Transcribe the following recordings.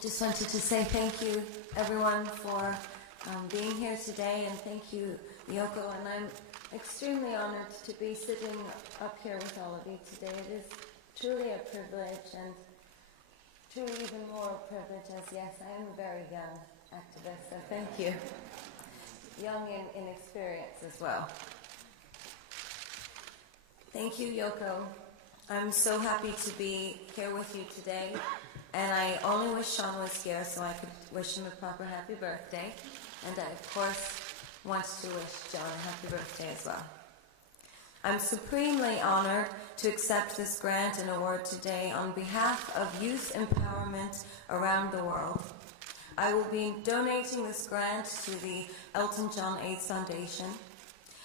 just wanted to say thank you, everyone, for being here today, and thank you, Yoko. And I'm extremely honored to be sitting up here with all of you today. It is truly a privilege, and truly even more a privilege as, yes, I am a very young activist, so thank you. Young in experience as well. Thank you, Yoko. I'm so happy to be here with you today, and I only wish Sean was here so I could wish him a proper happy birthday, and I, of course, want to wish John a happy birthday as well. I'm supremely honored to accept this grant and award today on behalf of youth empowerment around the world. I will be donating this grant to the Elton John AIDS Foundation,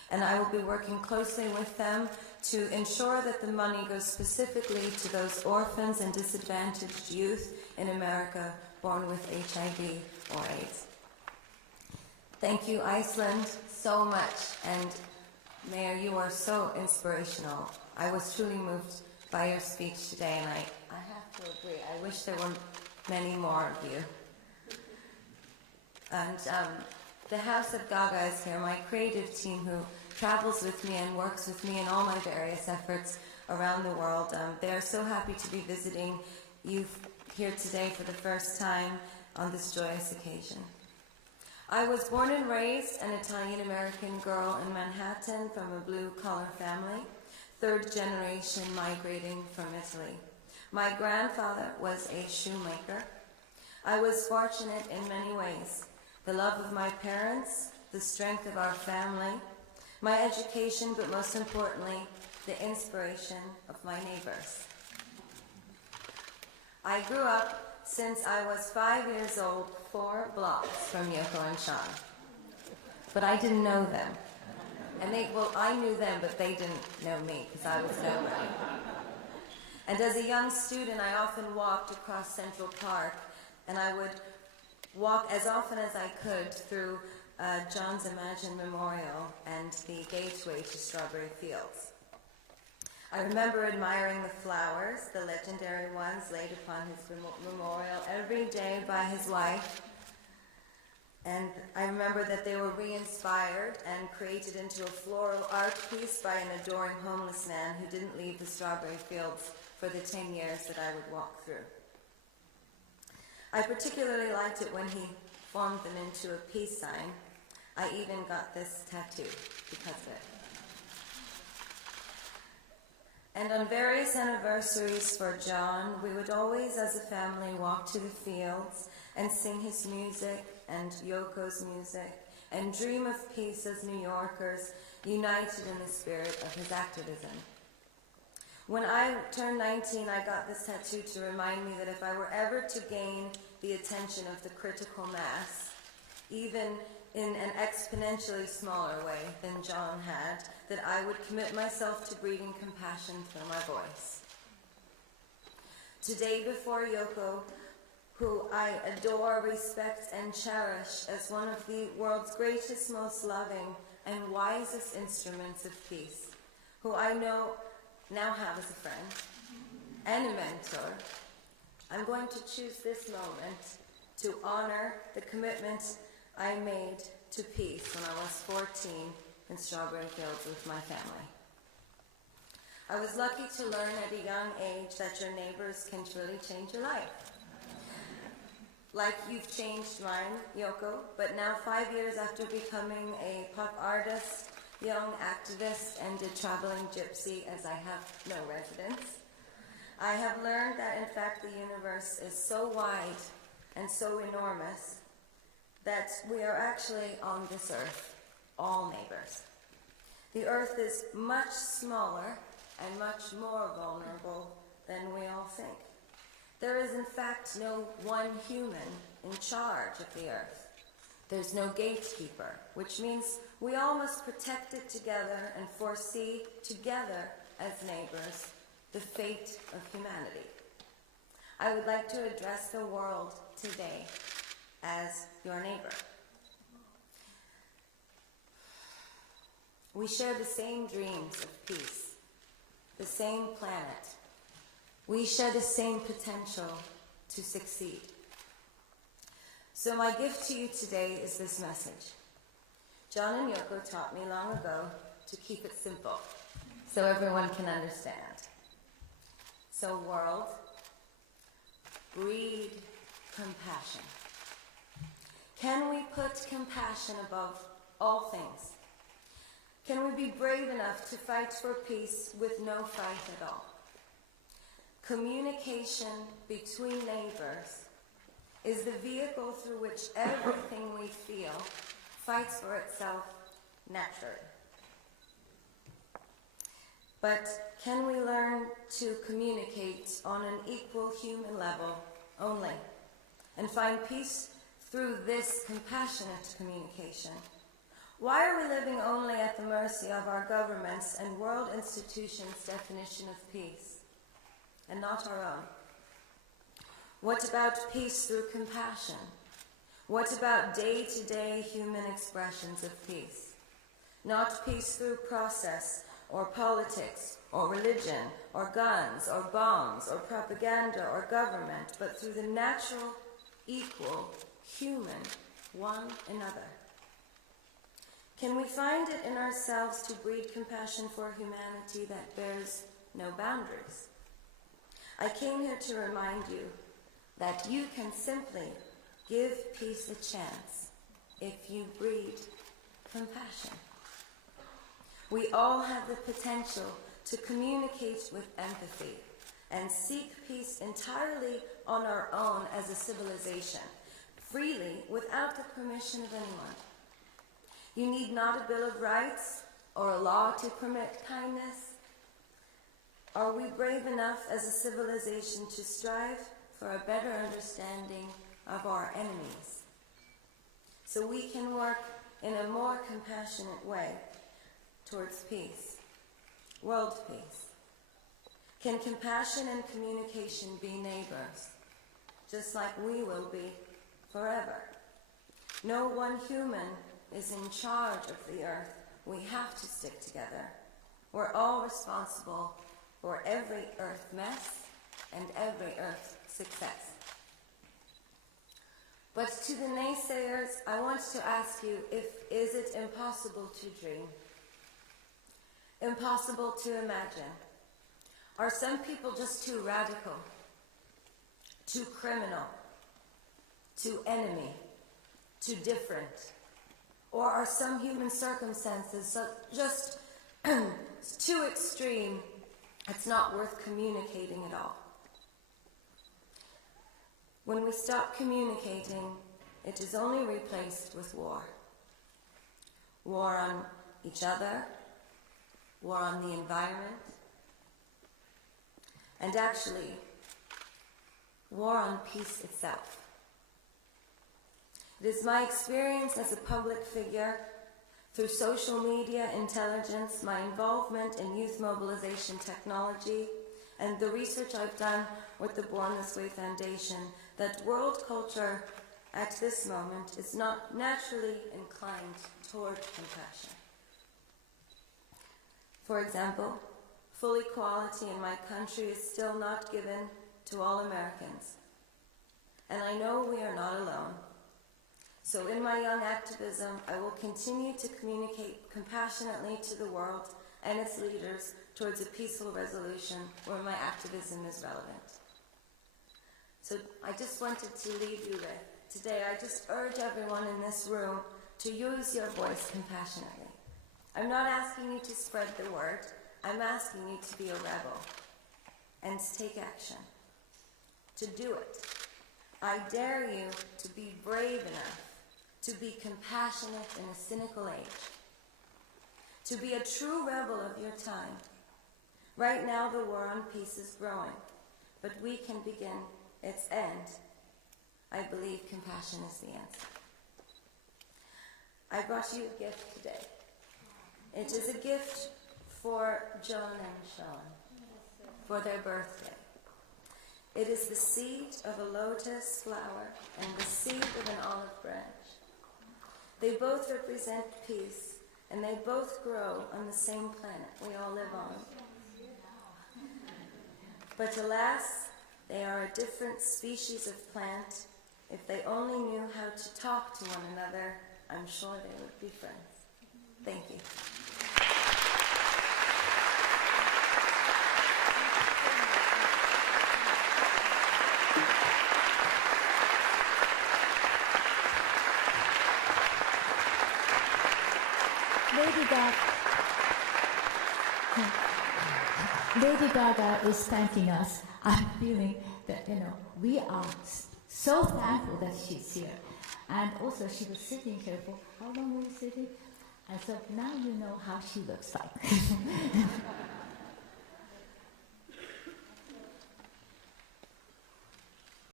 and I will be working closely with them to ensure that the money goes specifically to those orphans and disadvantaged youth in America born with HIV or AIDS. Thank you, Iceland, so much, and Mayor, you are so inspirational. I was truly moved by your speech today, and I have to agree. I wish there were many more of you. And the House of Gaga is here, my creative team who travels with me and works with me in all my various efforts around the world. They are so happy to be visiting you here today for the first time on this joyous occasion. I was born and raised an Italian-American girl in Manhattan from a blue-collar family, third generation migrating from Italy. My grandfather was a shoemaker. I was fortunate in many ways. The love of my parents, the strength of our family, my education, but most importantly, the inspiration of my neighbors. I grew up since I was 5 years old, 4 blocks from Yoko and Sean. But I didn't know them. And I knew them, but they didn't know me, because I was nobody. And as a young student, I often walked across Central Park, and I would walk as often as I could through John's Imagine Memorial and the gateway to Strawberry Fields. I remember admiring the flowers, the legendary ones laid upon his memorial every day by his wife. And I remember that they were re-inspired and created into a floral art piece by an adoring homeless man who didn't leave the Strawberry Fields for the 10 years that I would walk through. I particularly liked it when he formed them into a peace sign. I even got this tattoo because of it. And on various anniversaries for John, we would always, as a family, walk to the fields and sing his music and Yoko's music and dream of peace as New Yorkers, united in the spirit of his activism. When I turned 19, I got this tattoo to remind me that if I were ever to gain the attention of the critical mass, even in an exponentially smaller way than John had, that I would commit myself to breeding compassion through my voice. Today before Yoko, who I adore, respect, and cherish as one of the world's greatest, most loving, and wisest instruments of peace, who I now have as a friend and a mentor, I'm going to choose this moment to honor the commitment I made to peace when I was 14 in Strawberry Fields with my family. I was lucky to learn at a young age that your neighbors can truly change your life. Like you've changed mine, Yoko, but now 5 years after becoming a pop artist, young activist, and a traveling gypsy, as I have no residence, I have learned that in fact the universe is so wide and so enormous that we are actually on this earth, all neighbors. The earth is much smaller and much more vulnerable than we all think. There is in fact no one human in charge of the earth. There's no gatekeeper, which means we all must protect it together and foresee together as neighbors the fate of humanity. I would like to address the world today as your neighbor. We share the same dreams of peace, the same planet. We share the same potential to succeed. So my gift to you today is this message. John and Yoko taught me long ago to keep it simple so everyone can understand. So world, breed compassion. Can we put compassion above all things? Can we be brave enough to fight for peace with no fight at all? Communication between neighbors is the vehicle through which everything we feel fights for itself naturally. But can we learn to communicate on an equal human level only and find peace through this compassionate communication? Why are we living only at the mercy of our governments and world institutions' definition of peace, and not our own? What about peace through compassion? What about day-to-day human expressions of peace? Not peace through process, or politics, or religion, or guns, or bombs, or propaganda, or government, but through the natural, equal, human, one another. Can we find it in ourselves to breed compassion for humanity that bears no boundaries? I came here to remind you that you can simply give peace a chance if you breed compassion. We all have the potential to communicate with empathy and seek peace entirely on our own as a civilization, freely, without the permission of anyone. You need not a Bill of Rights or a law to permit kindness. Are we brave enough as a civilization to strive for a better understanding of our enemies, so we can work in a more compassionate way towards peace, world peace? Can compassion and communication be neighbors, just like we will be forever? No one human is in charge of the earth. We have to stick together. We're all responsible for every earth mess and every earth success. But to the naysayers, I want to ask you, is it impossible to dream? Impossible to imagine? Are some people just too radical, too criminal, too enemy, too different? Or are some human circumstances just too extreme, it's not worth communicating at all? When we stop communicating, it is only replaced with war. War on each other, war on the environment, and actually, war on peace itself. It is my experience as a public figure, through social media intelligence, my involvement in youth mobilization technology, and the research I've done with the Born This Way Foundation, that world culture at this moment is not naturally inclined toward compassion. For example, full equality in my country is still not given to all Americans. And I know we are not alone. So in my young activism, I will continue to communicate compassionately to the world and its leaders towards a peaceful resolution where my activism is relevant. So I just wanted to leave you with, today I just urge everyone in this room to use your voice compassionately. I'm not asking you to spread the word, I'm asking you to be a rebel and to take action, to do it. I dare you to be brave enough to be compassionate in a cynical age, to be a true rebel of your time. Right now the war on peace is growing, but we can begin its end. I believe compassion is the answer. I brought you a gift today. It is a gift for John and Sean for their birthday. It is the seed of a lotus flower and the seed of an olive branch. They both represent peace, and they both grow on the same planet we all live on. But alas, they are a different species of plant If they only knew how to talk to one another, I'm sure they would be friends. Thank you. Lady Gaga is thanking us. I'm feeling that, we are so thankful that she's here. And also, she was sitting here for, how long were you sitting? And so now you know how she looks like.